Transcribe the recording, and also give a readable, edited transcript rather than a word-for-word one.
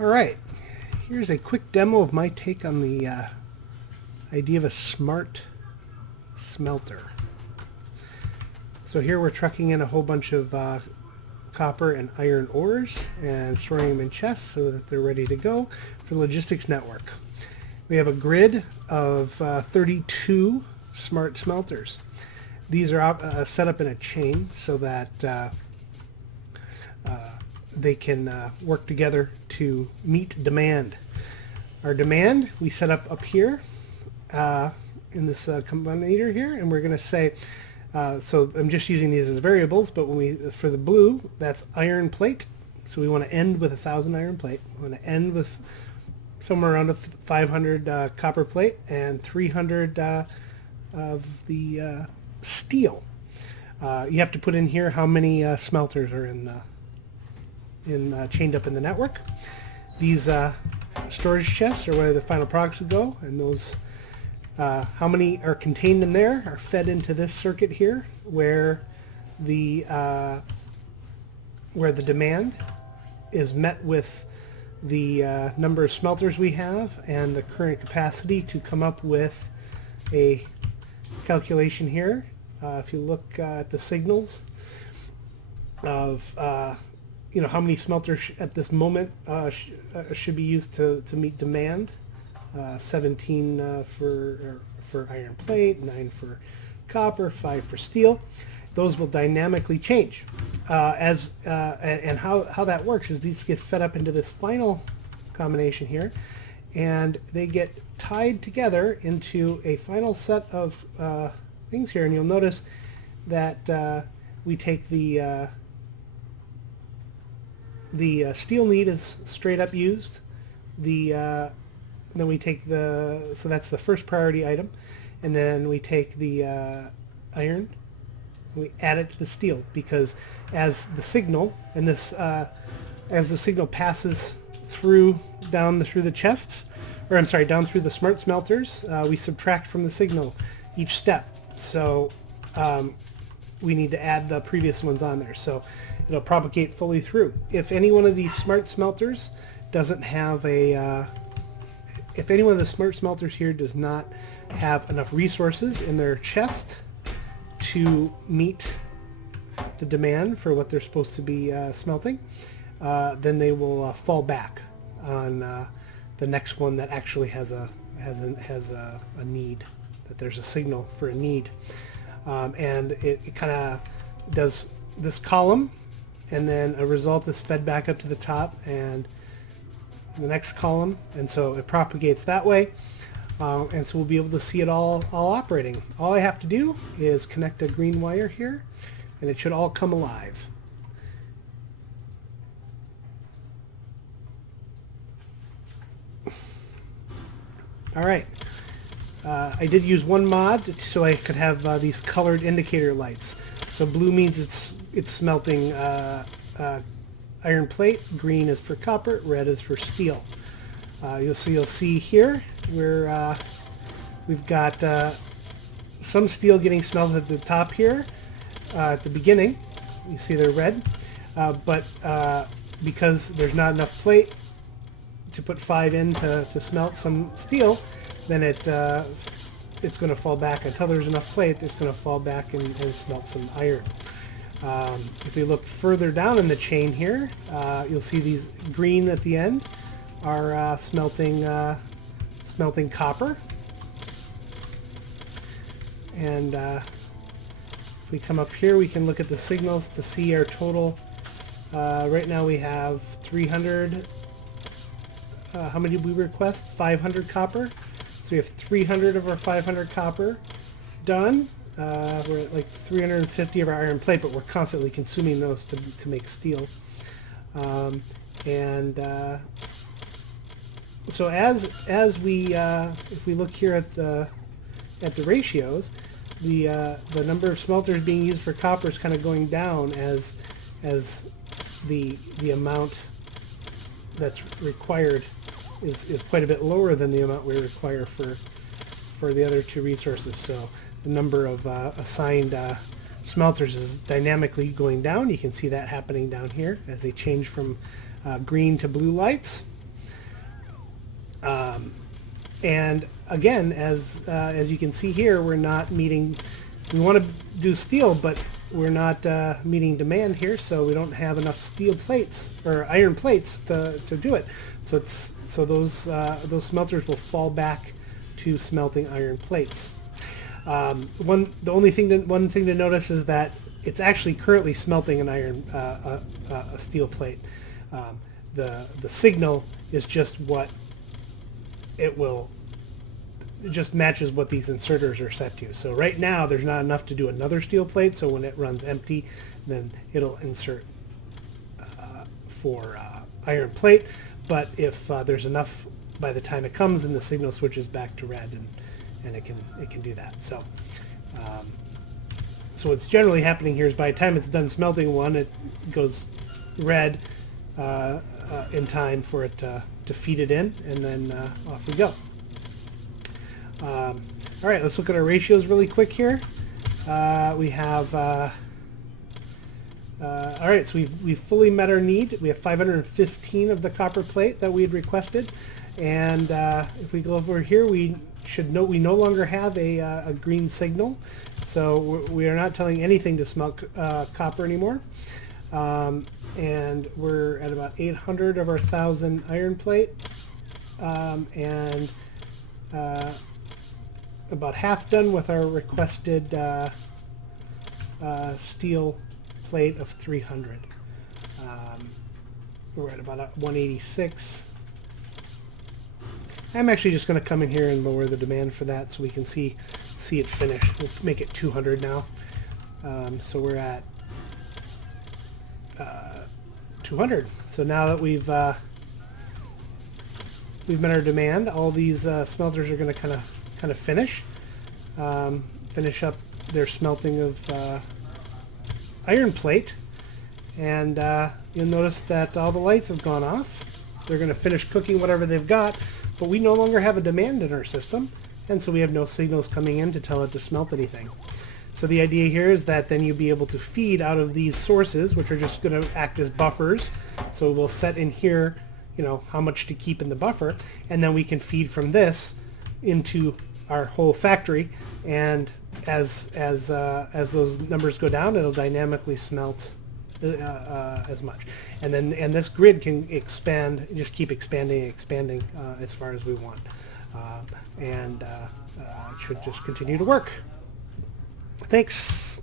Alright, here's a quick demo of my take on the idea of a smart smelter. So here we're trucking in a whole bunch of copper and iron ores and storing them in chests so that they're ready to go for the logistics network. We have a grid of 32 smart smelters. These are set up in a chain so that they can work together to meet demand. Our demand we set up here in this combinator here, and we're going to say, so I'm just using these as variables, but for the blue, that's iron plate. So we want to end with 1,000 iron plate. We want to end with somewhere around 500 copper plate and 300 of the steel. You have to put in here how many smelters are chained up in the network. These storage chests are where the final products would go, and those how many are contained in there are fed into this circuit here, where the demand is met with the number of smelters we have and the current capacity to come up with a calculation here. If you look at the signals of how many smelters at this moment should be used to meet demand. 17 for iron plate, 9 for copper, 5 for steel. Those will dynamically change. And how that works is these get fed up into this final combination here, and they get tied together into a final set of things here. And you'll notice that we take the steel neat is straight up used. Then we take so that's the first priority item, and then we take the iron, we add it to the steel, because as the signal passes down through the chests, or I'm sorry, down through the smart smelters, we subtract from the signal each step. So we need to add the previous ones on there, so it'll propagate fully through. If any one of these smart smelters doesn't have if any one of the smart smelters here does not have enough resources in their chest to meet the demand for what they're supposed to be smelting, then they will fall back on the next one that actually has a need, that there's a signal for a need. And it kind of does this column, and then a result is fed back up to the top and the next column, and so it propagates that way, and so we'll be able to see it all operating. All I have to do is connect a green wire here, and it should all come alive. Alright, I did use one mod so I could have these colored indicator lights. So blue means it's smelting iron plate, green is for copper, red is for steel. You'll see here where we've got some steel getting smelted at the top here at the beginning. You see they're red, but because there's not enough plate to put 5 in to smelt some steel, then it's going to fall back. Until there's enough plate, it's going to fall back and smelt some iron. If we look further down in the chain here, you'll see these green at the end are smelting copper. And if we come up here, we can look at the signals to see our total. Right now we have 300. How many did we request? 500 copper. So we have 300 of our 500 copper done. We're at like 350 of our iron plate, but we're constantly consuming those to make steel. So as we if we look here at the ratios, the number of smelters being used for copper is kind of going down as the amount that's required is quite a bit lower than the amount we require for the other two resources. So the number of assigned smelters is dynamically going down. You can see that happening down here as they change from green to blue lights. And again, as you can see here, we're not meeting. We want to do steel, but we're not meeting demand here, so we don't have enough steel plates or iron plates to do it. So those smelters will fall back to smelting iron plates. One thing to notice is that it's actually currently smelting an iron a steel plate. The signal is just what it just matches what these inserters are set to. So right now there's not enough to do another steel plate, so when it runs empty, then it'll insert for iron plate. But if there's enough by the time it comes, then the signal switches back to red, and it can do that. So so what's generally happening here is by the time it's done smelting one, it goes red in time for it to feed it in, and then off we go. All right, let's look at our ratios really quick here. We have all right, so we've fully met our need. We have 515 of the copper plate that we had requested, and if we go over here, we no longer have a green signal, so we are not telling anything to smelt copper anymore. And we're at about 800 of our 1,000 iron plate, and about half done with our requested steel plate of 300. We're at about 186. I'm actually just going to come in here and lower the demand for that so we can see it finish. We'll make it 200 now. So we're at 200. So now that we've met our demand, all these smelters are going to kind of finish up their smelting of iron plate, and you'll notice that all the lights have gone off. They're going to finish cooking whatever they've got, but we no longer have a demand in our system, and so we have no signals coming in to tell it to smelt anything. So the idea here is that then you'll be able to feed out of these sources, which are just going to act as buffers. So we'll set in here, how much to keep in the buffer, and then we can feed from this into our whole factory. And as those numbers go down, it'll dynamically smelt as much. And this grid can expand, just keep expanding as far as we want, and it should just continue to work. Thanks.